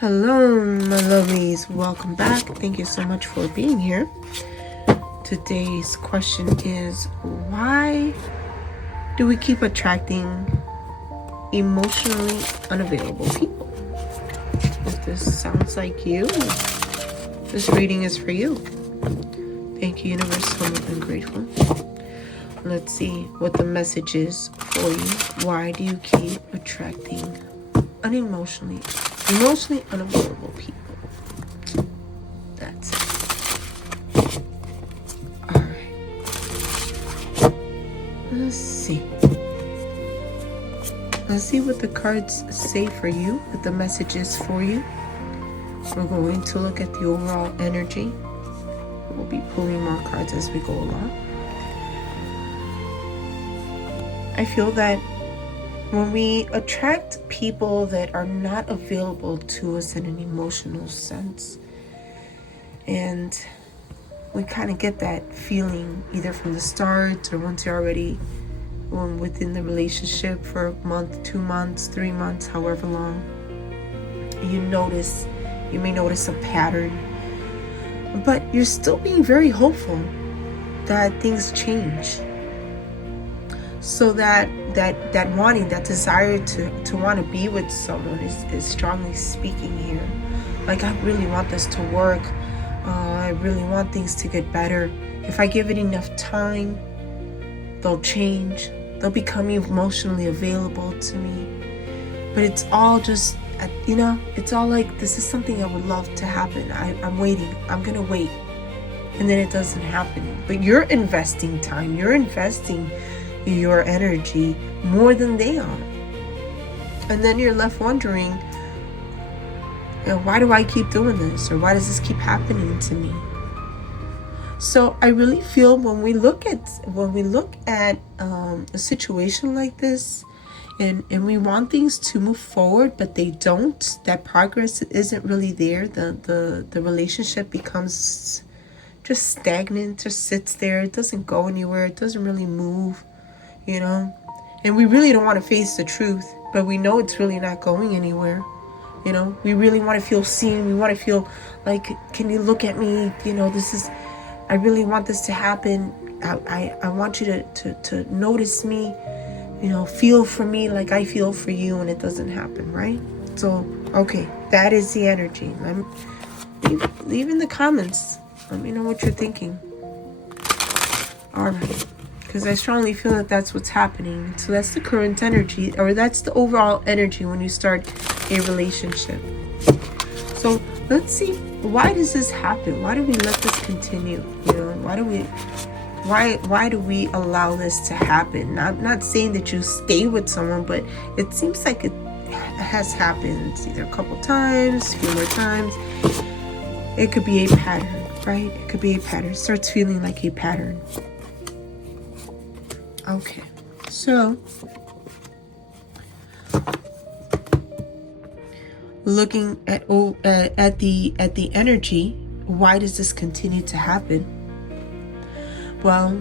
Hello, my lovelies. Welcome back. Thank you so much for being here. Today's question is, why do we keep attracting emotionally unavailable people? If this sounds like you, this reading is for you. Thank you, universe. So much and grateful. Let's see what the message is for you. Why do you keep attracting emotionally unavailable people? That's it. Alright. Let's see. Let's see what the cards say for you, what the message is for you. We're going to look at the overall energy. We'll be pulling more cards as we go along. I feel that when we attract people that are not available to us in an emotional sense, and we kind of get that feeling either from the start or once you're already within the relationship for a month, 2 months, 3 months, however long, you may notice a pattern, but you're still being very hopeful that things change. So that wanting, that desire to want to be with someone is strongly speaking here. Like, I really want this to work. I really want things to get better. If I give it enough time, they'll change. They'll become emotionally available to me. But it's all just, it's all like, this is something I would love to happen. I'm waiting. I'm going to wait. And then it doesn't happen. But you're investing time. You're investing your energy more than they are. And then you're left wondering, why do I keep doing this? Or why does this keep happening to me? So I really feel when we look at a situation like this, and we want things to move forward, but they don't, that progress isn't really there, the relationship becomes just stagnant, just sits there, it doesn't go anywhere, it doesn't really move. And we really don't want to face the truth, but we know it's really not going anywhere. We really want to feel seen. We want to feel like, can you look at me? I really want this to happen. I want you to notice me, feel for me like I feel for you, and it doesn't happen, right? So, okay, that is the energy. Leave in the comments. Let me know what you're thinking. All right. Because I strongly feel that that's what's happening. So that's the current energy, or that's the overall energy when you start a relationship. So let's see, why does this happen? Why do we let this continue? Why do we allow this to happen? Not saying that you stay with someone, but it seems like it has happened either a couple times, a few more times. It could be a pattern, right? It could be a pattern. It starts feeling like a pattern. Okay, so looking at the energy, why does this continue to happen? Well,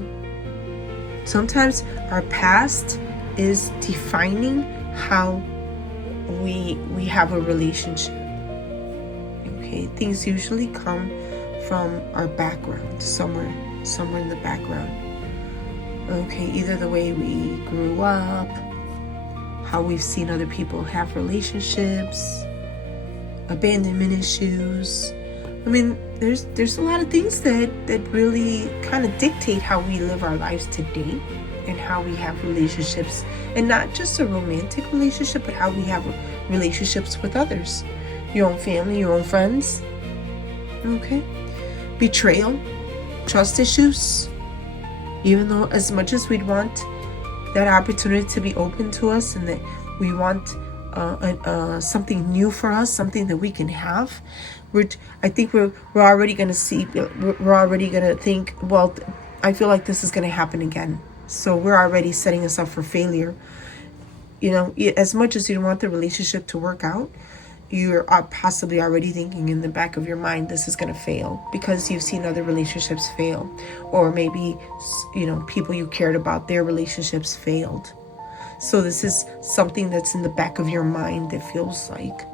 sometimes our past is defining how we have a relationship. Okay, things usually come from our background, somewhere in the background. Okay, either the way we grew up, how we've seen other people have relationships, abandonment issues. I mean, there's a lot of things that really kind of dictate how we live our lives today and how we have relationships. And not just a romantic relationship, but how we have relationships with others. Your own family, your own friends. Okay? Betrayal, trust issues. Even though as much as we'd want that opportunity to be open to us, and that we want something new for us, something that we can have, I think we're already going to see, we're already going to think, well, I feel like this is going to happen again. So we're already setting us up for failure. As much as you want the relationship to work out, you're possibly already thinking in the back of your mind, this is going to fail, because you've seen other relationships fail, or maybe people you cared about, their relationships failed. So this is something that's in the back of your mind that feels like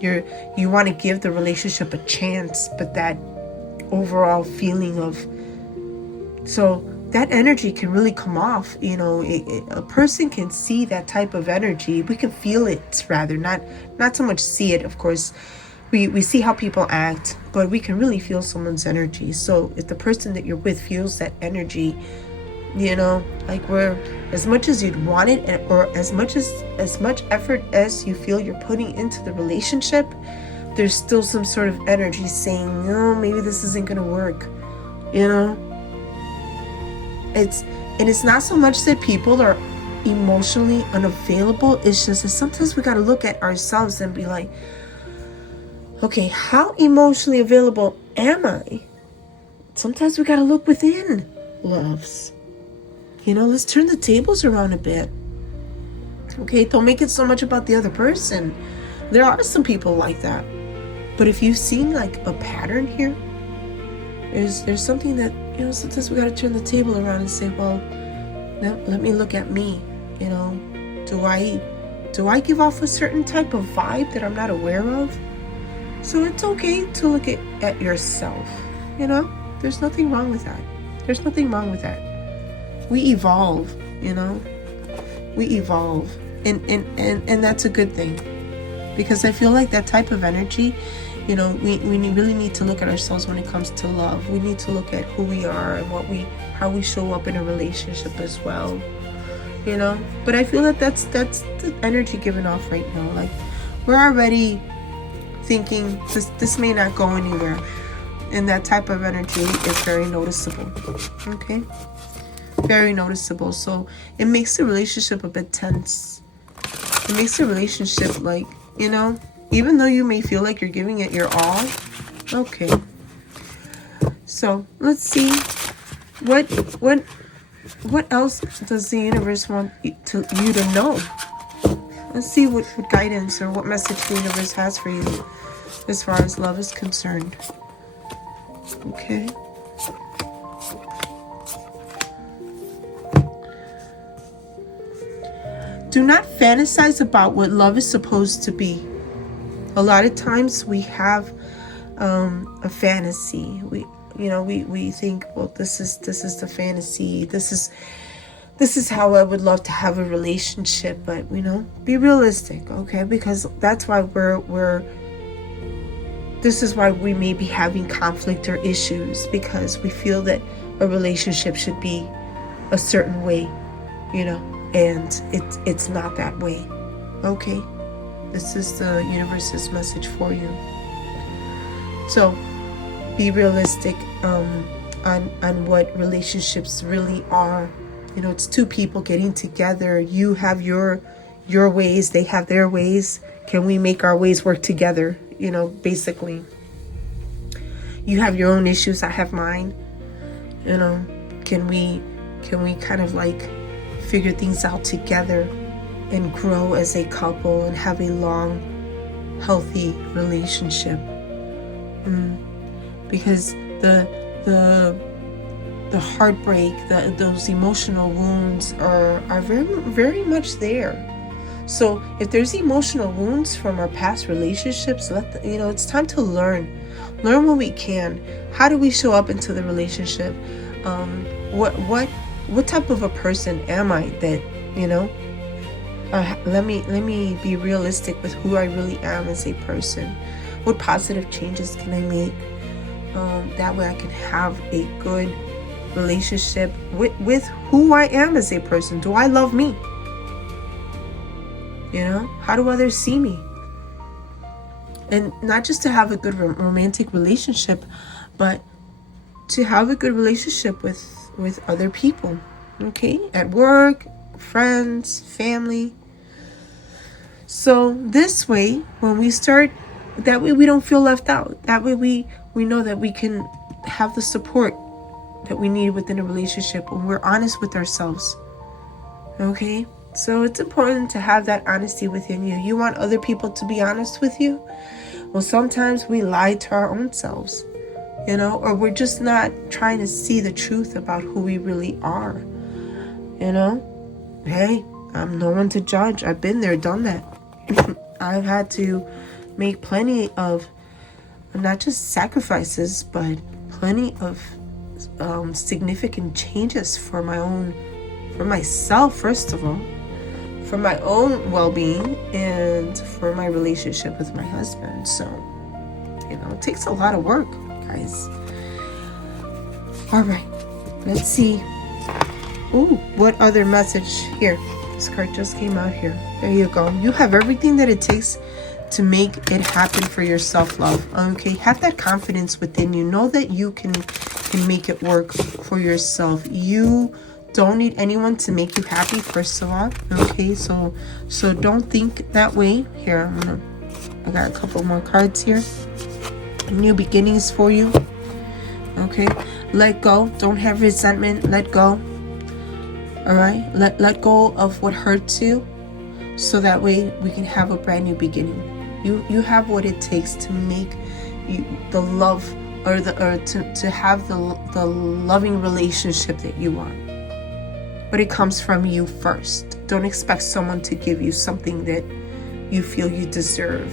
You want to give the relationship a chance, but that overall feeling of, so that energy can really come off. A person can see that type of energy. We can feel it, rather, not so much see it. Of course, we see how people act, but we can really feel someone's energy. So if the person that you're with feels that energy, like, where as much as you'd want it, or as much effort as you feel you're putting into the relationship, there's still some sort of energy saying, no, maybe this isn't gonna work. It's not so much that people are emotionally unavailable. It's just that sometimes we got to look at ourselves and be like, okay, how emotionally available am I? Sometimes we got to look within, loves. Let's turn the tables around a bit. Okay, don't make it so much about the other person. There are some people like that. But if you've seen like a pattern here, there's something that, sometimes we got to turn the table around and say, well, now let me look at me. Do I give off a certain type of vibe that I'm not aware of? So it's okay to look at yourself. There's nothing wrong with that. There's nothing wrong with that. We evolve, we evolve, and that's a good thing, because I feel like that type of energy, we really need to look at ourselves when it comes to love. We need to look at who we are and how we show up in a relationship as well, But I feel that that's the energy given off right now. Like, we're already thinking this may not go anywhere, and that type of energy is very noticeable. Okay, very noticeable. So it makes the relationship a bit tense. It makes the relationship like, even though you may feel like you're giving it your all. Okay. So let's see what else does the universe want you to know. Let's see what guidance or what message the universe has for you as far as love is concerned. Okay. Do not fantasize about what love is supposed to be. A lot of times we have a fantasy. We think, well, this is the fantasy. This is how I would love to have a relationship. But be realistic, okay? Because that's why this is why we may be having conflict or issues, because we feel that a relationship should be a certain way, and it's not that way. Okay, this is the universe's message for you. So be realistic on what relationships really are. It's two people getting together. You have your ways, they have their ways. Can we make our ways work together? Basically, you have your own issues, I have mine. Can we kind of like figure things out together and grow as a couple and have a long, healthy relationship? Because the heartbreak, those emotional wounds are very, very much there. So if there's emotional wounds from our past relationships, it's time to learn what we can. How do we show up into the relationship? What type of a person am I that, let me be realistic with who I really am as a person. What positive changes can I make? That way I can have a good relationship with who I am as a person. Do I love me? How do others see me? And not just to have a good romantic relationship, but to have a good relationship with other people. Okay? At work, friends, family. So this way, when we start, that way we don't feel left out. That way we know that we can have the support that we need within a relationship when we're honest with ourselves. Okay? So it's important to have that honesty within you. You want other people to be honest with you? Well, sometimes we lie to our own selves, or we're just not trying to see the truth about who we really are. Hey, I'm no one to judge. I've been there, done that. I've had to, make plenty of not just sacrifices, but plenty of significant changes for myself, first of all, for my own well-being, and for my relationship with my husband. So, it takes a lot of work, guys. All right, let's see. Ooh, what other message here? This card just came out here. There you go. You have everything that it takes to make it happen for your self-love. Okay, have that confidence within you. Know that you can make it work for yourself. You don't need anyone to make you happy, first of all. Okay, so don't think that way. Here, I got a couple more cards here. New beginnings for you. Okay, let go. Don't have resentment. Let go. All right, let go of what hurts you, so that way we can have a brand new beginning. You have what it takes to make the love, or to have the loving relationship that you want. But it comes from you first. Don't expect someone to give you something that you feel you deserve,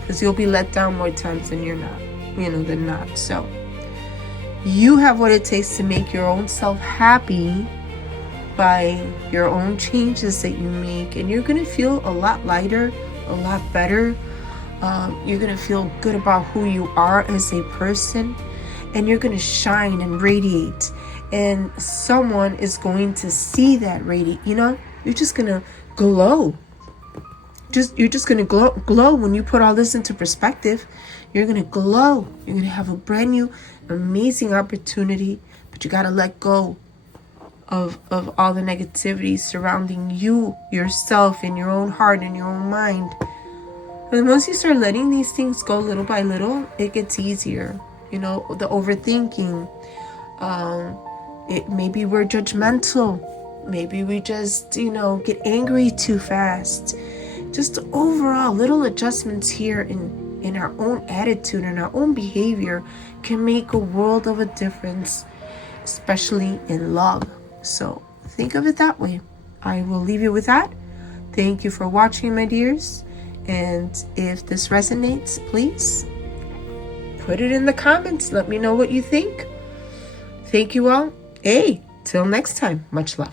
because you'll be let down more times than than not. So you have what it takes to make your own self happy by your own changes that you make, and you're gonna feel a lot lighter, a lot better. You're gonna feel good about who you are as a person, and you're gonna shine and radiate, and someone is going to see that radiate. You're just gonna glow. You're just gonna glow when you put all this into perspective. You're gonna glow. You're gonna have a brand new, amazing opportunity, but you gotta let go of all the negativity surrounding you, yourself, in your own heart, in your own mind. And once you start letting these things go little by little, it gets easier. The overthinking. Maybe we're judgmental. Maybe we just, get angry too fast. Just overall, little adjustments here in our own attitude and our own behavior can make a world of a difference, especially in love. So think of it that way. I will leave you with that. Thank you for watching, my dears. And if this resonates, please put it in the comments. Let me know what you think. Thank you all. Hey, till next time. Much love.